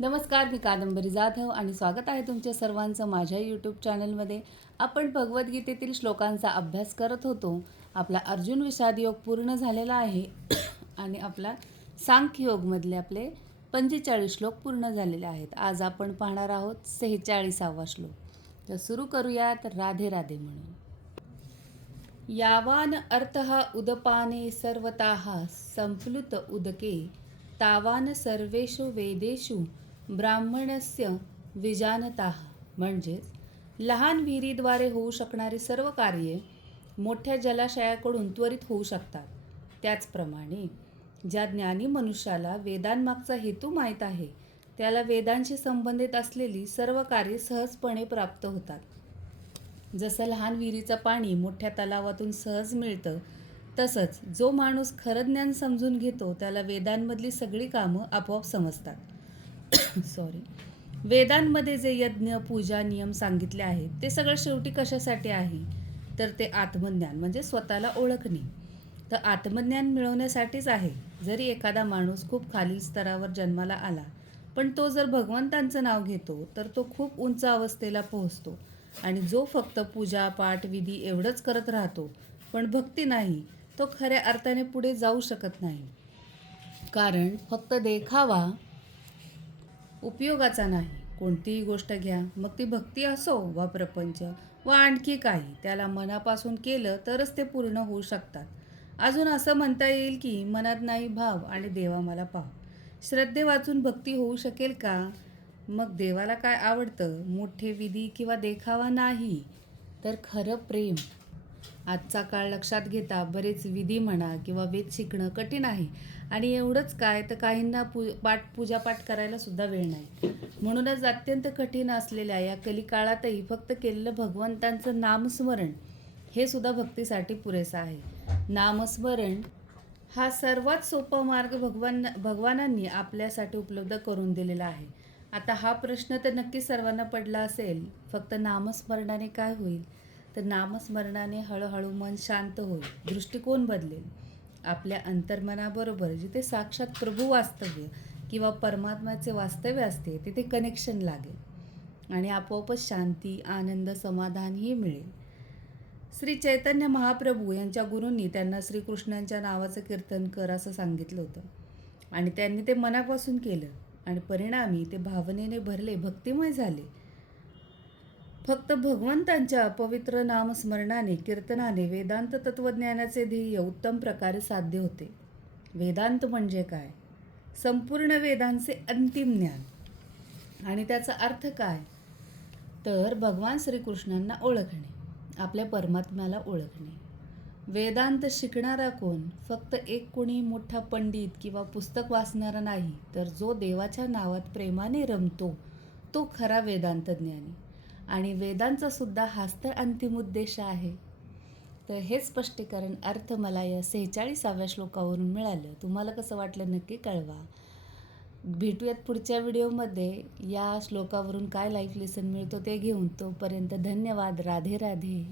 नमस्कार, मी कादंबरी जाधव आणि स्वागत आहे तुमच्या सर्वांचं माझ्या यूट्यूब चॅनलमध्ये. आपण भगवद्गीतेतील श्लोकांचा अभ्यास करत होतो. आपला अर्जुन विषाद योग पूर्ण झालेला आहे आणि आपला सांख्ययोगमधले आपले 45 श्लोक पूर्ण झालेले आहेत. आज आपण पाहणार आहोत 46वा श्लोक. तर सुरू करूयात राधे राधे म्हणून. यावान अर्थः उदपाने सर्वताः संप्लुत उदके तावान सर्वेषु वेदेषु ब्राह्मणस्य विजानताः. म्हणजेच लहान विहिरीद्वारे होऊ शकणारी सर्व कार्ये मोठ्या जलाशयाकडून त्वरित होऊ शकतात. त्याचप्रमाणे ज्या ज्ञानी मनुष्याला वेदांमागचा हेतू माहीत आहे त्याला वेदांशी संबंधित असलेली सर्व कार्ये सहजपणे प्राप्त होतात. जसं लहान विहिरीचं पाणी मोठ्या तलावातून सहज मिळतं, तसंच जो माणूस खरं ज्ञान समजून घेतो त्याला वेदांमधली सगळी कामं आपोआप समजतात. वेदांमध्ये जे यज्ञ पूजा नियम सांगितले आहेत ते सगळं शेवटी कशासाठी आहे तर ते आत्मज्ञान म्हणजे स्वतःला ओळखणे. तर आत्मज्ञान मिळवण्यासाठीच आहे. जरी एखादा माणूस खूप खालील स्तरावर जन्माला आला पण तो जर भगवंतांचं नाव घेतो तर तो खूप उंच अवस्थेला पोहोचतो. आणि जो फक्त पूजा पाठ विधी एवढंच करत राहतो पण भक्ती नाही, तो खऱ्या अर्थाने पुढे जाऊ शकत नाही. कारण फक्त देखावा उपयोगाचा नाही. कोणतीही गोष्ट घ्या, मग ती भक्ती असो वा प्रपंच वा आणखी काही, त्याला मनापासून केलं तरच ते पूर्ण होऊ शकतात. अजून असं म्हणता येईल की मनात नाही भाव आणि देवा मला पाव. श्रद्धे वाचून भक्ती होऊ शकेल का? मग देवाला काय आवडतं? मोठे विधी किंवा देखावा नाही, तर खरं प्रेम. आजचा काळ लक्षात घेता बरेच विधी म्हणा किंवा वेद शिकणं कठीण आहे. आणि एवढंच काय तर काहींना पूजापाठ करायला सुद्धा वेळ नाही. म्हणूनच अत्यंत कठीण असलेल्या या कलिकाळातही फक्त केलेलं भगवंतांचं नामस्मरण हे सुद्धा भक्तीसाठी पुरेसं आहे. नामस्मरण हा सर्वात सोपा मार्ग भगवानांनी आपल्यासाठी उपलब्ध करून दिलेला आहे. आता हा प्रश्न तर नक्की सर्वांना पडला असेल, फक्त नामस्मरणाने काय होईल? तर नामस्मरणाने हळूहळू मन शांत होईल, दृष्टिकोन बदलेल. आपल्या अंतर्मनाबरोबर जिथे साक्षात प्रभू वास्तव्य किंवा परमात्म्याचे वास्तव्य असते तिथे कनेक्शन लागेल आणि आपोआपच शांती, आनंद, समाधानही मिळेल. श्री चैतन्य महाप्रभू यांच्या गुरूंनी त्यांना श्रीकृष्णांच्या नावाचं कीर्तन कर असं सांगितलं होतं आणि त्यांनी ते मनापासून केलं आणि परिणामी ते भावनेने भरले, भक्तिमय झाले. फक्त भगवंतांच्या पवित्र नामस्मरणाने, कीर्तनाने वेदांत तत्त्वज्ञानाचे ध्येय उत्तम प्रकारे साध्य होते. वेदांत म्हणजे काय? संपूर्ण वेदांचे अंतिम ज्ञान. आणि त्याचा अर्थ काय? तर भगवान श्रीकृष्णांना ओळखणे, आपल्या परमात्म्याला ओळखणे. वेदांत शिकणारा कोण? फक्त एक कोणी मोठा पंडित किंवा पुस्तक वाचणारा नाही, तर जो देवाच्या नावात प्रेमाने रमतो तो खरा वेदांत ज्ञानी. आणि वेदांचा सुद्धा हाच तर अंतिम उद्देश आहे. तर हे स्पष्टीकरण अर्थ मला या 46व्या श्लोकावरून मिळालं. तुम्हाला कसं वाटलं नक्की कळवा. भेटूयात पुढच्या व्हिडिओमध्ये. या श्लोकावरून काय लाईफ लेसन मिळतो ते घेऊन. तोपर्यंत धन्यवाद. राधे राधे.